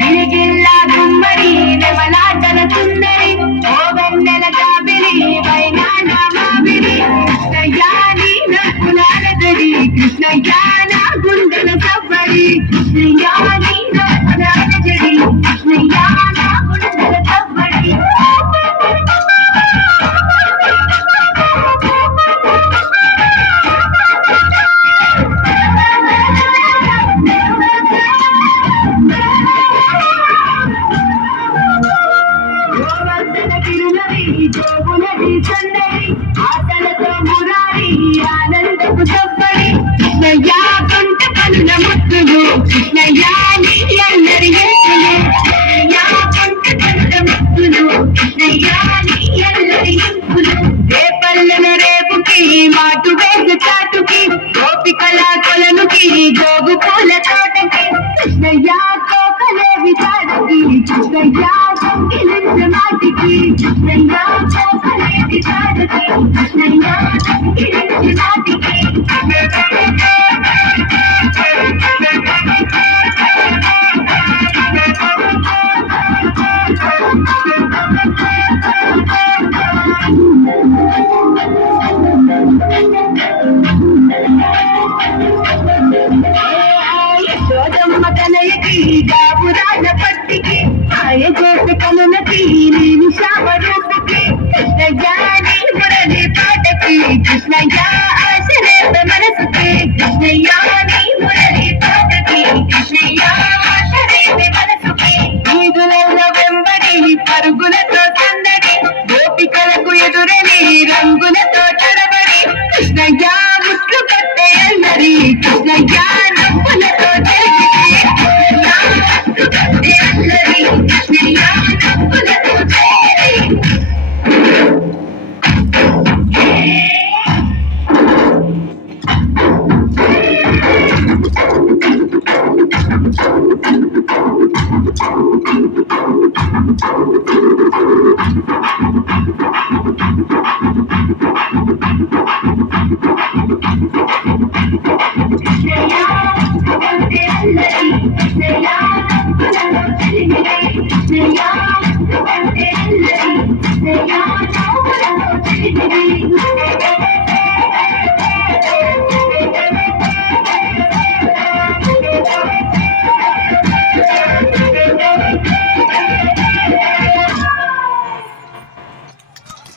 గిరిగిల్లా గుమ్మడి నెమలాటల సుందరి ఓ వెన్నెల జాబిలి వైనాడ మామిడి కృష్ణయ్యాని నక్కులాల గడి కృష్ణయ్యాన గుండెల సవ్వడి కృష్ణయ్యాని నక్కులాల గడి కృష్ణయ్యాన గుండెల సవ్వడి జోగులది సందడి ఆటలతో మురారి ఆనందపు సవ్వడి కృష్ణయ్య కొంట కన్న ముత్తులు కృష్ణయ్య నీ అందరి ఎత్తులు కృష్ణయ్య కొంట కన్న ముత్తులు కృష్ణయ్య నీ అందరి ఎత్తులు రేపల్లెన రేపుకి మాటు వేసు చాటుకి గోపికల కొలనుకి గోగు పూల తోటకి కృష్ణయ్య కోకలేవి చాటుకి కృష్ణయ్య సంగిలించ మాటికి కృష్ణయ్య కోకలేవి చాటుకి కృష్ణయ్య సంగిలించ మాటికి యశోదమ్మ కనయకి గాబురాల పట్టికి ఆయ చేసే కనులకి నీలి శామరూపుకి కృష్ణయ్య నీ మురళి పాటకి కృష్ణయ్య ఆశలేత మనసుకి కృష్ణయ్య నీ మురళి పాటకి కృష్ణయ్య ఆశలేత మనసుకి ఈదులైన వెంబడి పరుగులతో సందడి గోపికలకు ఎదురని రంగులతో చడబడి కృష్ణయ్య ముట్లు కొట్టే అల్లరి కృష్ణయ్య నవ్వులతో జరిగి ముట్లు కొట్టే అల్లరి కృష్ణయ్య నవ్వులతో జరిగి కృష్ణయ్య